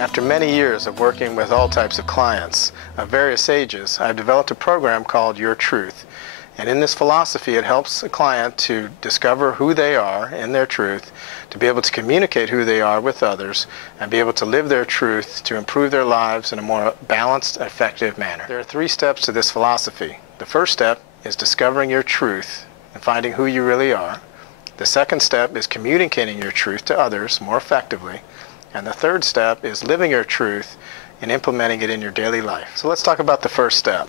After many years of working with all types of clients of various ages, I've developed a program called Your Truth. And in this philosophy, it helps a client to discover who they are in their truth, to be able to communicate who they are with others, and be able to live their truth to improve their lives in a more balanced, effective manner. There are 3 steps to this philosophy. The first step is discovering your truth and finding who you really are. The second step is communicating your truth to others more effectively. And the third step is living your truth and implementing it in your daily life. So let's talk about the first step,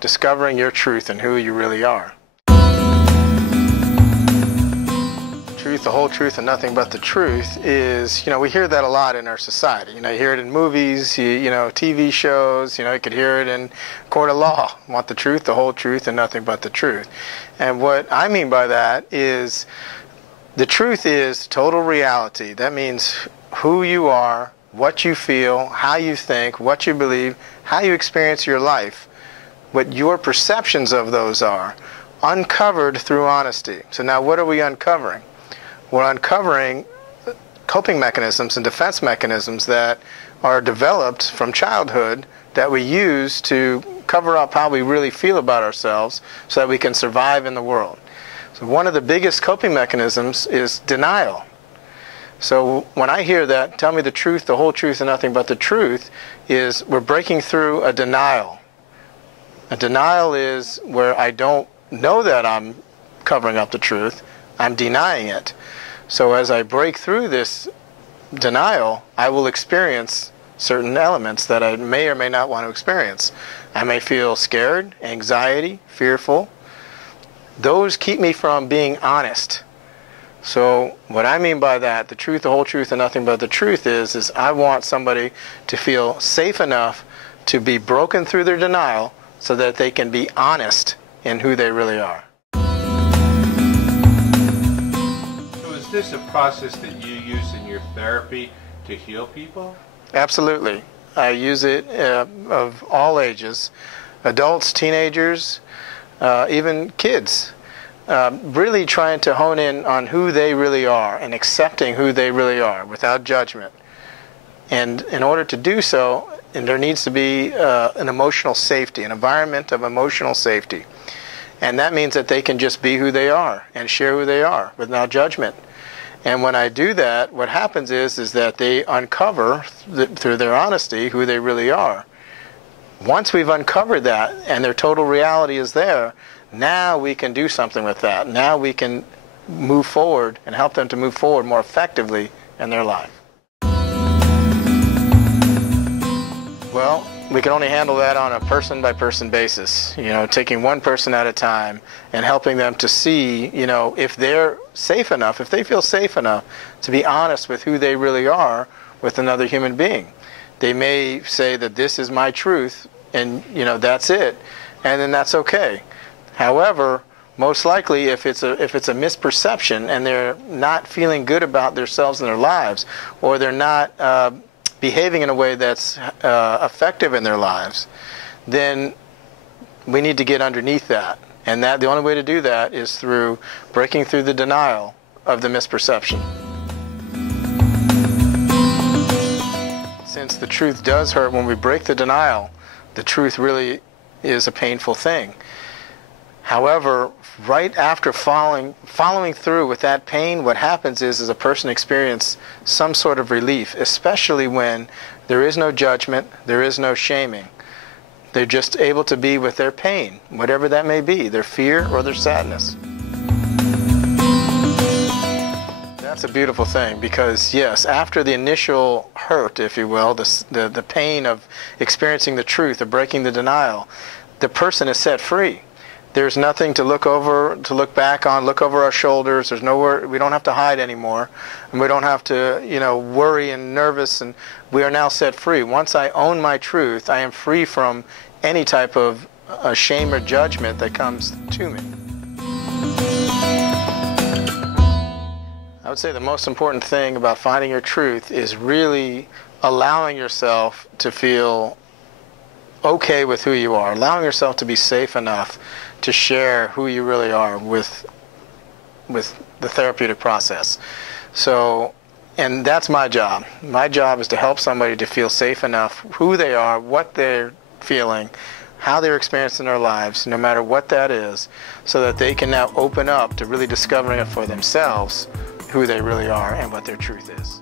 discovering your truth and who you really are. Truth, the whole truth, and nothing but the truth is, we hear that a lot in our society. You hear it in movies, TV shows, you could hear it in court of law. Want the truth, the whole truth, and nothing but the truth. And what I mean by that is the truth is total reality. That means who you are, what you feel, how you think, what you believe, how you experience your life, what your perceptions of those are, uncovered through honesty. So now what are we uncovering? We're uncovering coping mechanisms and defense mechanisms that are developed from childhood that we use to cover up how we really feel about ourselves so that we can survive in the world. So one of the biggest coping mechanisms is denial. So when I hear that, tell me the truth, the whole truth, and nothing but the truth, is we're breaking through a denial. A denial is where I don't know that I'm covering up the truth, I'm denying it. So as I break through this denial, I will experience certain elements that I may or may not want to experience. I may feel scared, anxiety, fearful. Those keep me from being honest. So what I mean by that, the truth, the whole truth, and nothing but the truth is I want somebody to feel safe enough to be broken through their denial so that they can be honest in who they really are. So is this a process that you use in your therapy to heal people? Absolutely. I use it of all ages, adults, teenagers, even kids. Really trying to hone in on who they really are and accepting who they really are without judgment. And in order to do so, there needs to be an emotional safety, an environment of emotional safety. And that means that they can just be who they are and share who they are without judgment. And when I do that, what happens is that they uncover, through their honesty, who they really are. Once we've uncovered that and their total reality is there, now we can do something with that. Now we can move forward and help them to move forward more effectively in their life. Well, we can only handle that on a person-by-person basis, taking one person at a time and helping them to see, if they're safe enough, if they feel safe enough to be honest with who they really are with another human being. They may say that this is my truth and, that's it, and then that's okay. However, most likely if it's a misperception and they're not feeling good about themselves and their lives, or they're not behaving in a way that's effective in their lives, then we need to get underneath that. And the only way to do that is through breaking through the denial of the misperception. Since the truth does hurt when we break the denial, the truth really is a painful thing. However, right after following through with that pain, what happens is a person experiences some sort of relief, especially when there is no judgment, there is no shaming. They're just able to be with their pain, whatever that may be, their fear or their sadness. That's a beautiful thing because, yes, after the initial hurt, if you will, the pain of experiencing the truth, of breaking the denial, the person is set free. There's nothing to look over, to look back on, look over our shoulders. There's nowhere, we don't have to hide anymore. And we don't have to, worry and nervous. And we are now set free. Once I own my truth, I am free from any type of shame or judgment that comes to me. I would say the most important thing about finding your truth is really allowing yourself to feel okay with who you are, allowing yourself to be safe enough to share who you really are with the therapeutic process. So And that's my job. My job is to help somebody to feel safe enough, who they are, what they're feeling, how they're experiencing their lives, no matter what that is, so that they can now open up to really discovering it for themselves, who they really are and what their truth is.